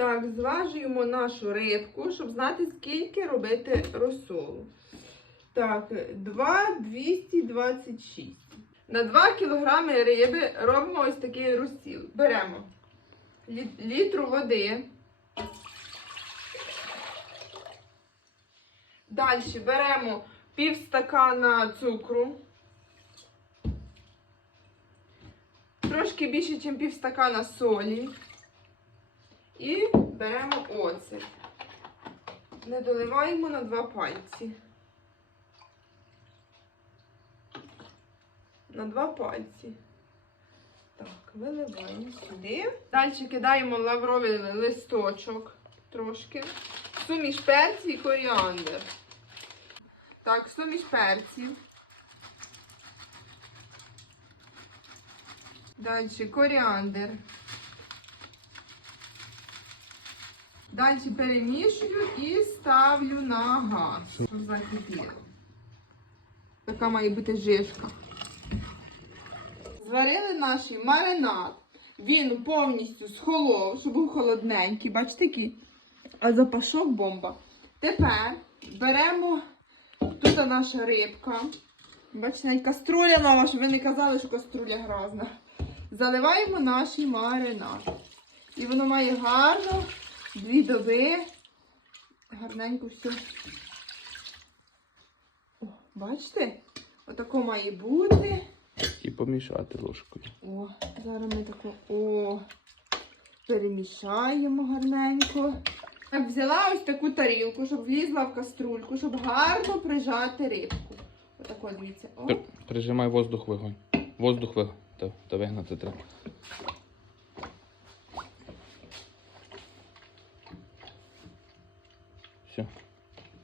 Так, зважуємо нашу рибку, щоб знати, скільки робити розсолу. Так, 2 226. На 2 кілограми риби робимо ось такий розсіл. Беремо лі- літру води. Далі беремо пів стакана цукру. Трошки більше, ніж пів стакана солі. І беремо оцет. Не доливаємо на два пальці. На два пальці. Так, виливаємо сюди. Далі кидаємо лавровий листочок трошки. Суміш перці і коріандр. Так, суміш перців. Далі коріандр. Далі перемішую і ставлю на газ. Щоб закипіло. Така має бути жишка. Зварили наш маринад. Він повністю схолов, щоб був холодненький. Бачите, який? А запашок бомба. Тепер беремо тут наша рибка. Бачите, каструля нова, щоб ви не казали, що каструля грозна. Заливаємо наш маринад. І воно має гарно дві доби. Гарненько все. О, бачите? Отако має бути. І помішати ложкою. О, зараз ми тако о, перемішаємо гарненько. Так, взяла ось таку тарілку, щоб влізла в каструльку, щоб гарно прижати рибку. Отако, дивіться. О. Прижимай воздух вигонь. Воздух вигонь. Та, та вигнати треба. Все.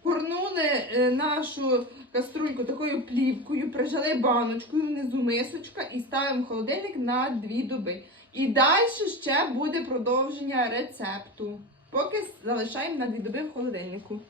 Горнули е, нашу каструльку такою плівкою, прижали баночкою внизу мисочка і ставимо холодильник на дві доби. І далі ще буде продовження рецепту. Поки залишаємо на дві доби в холодильнику.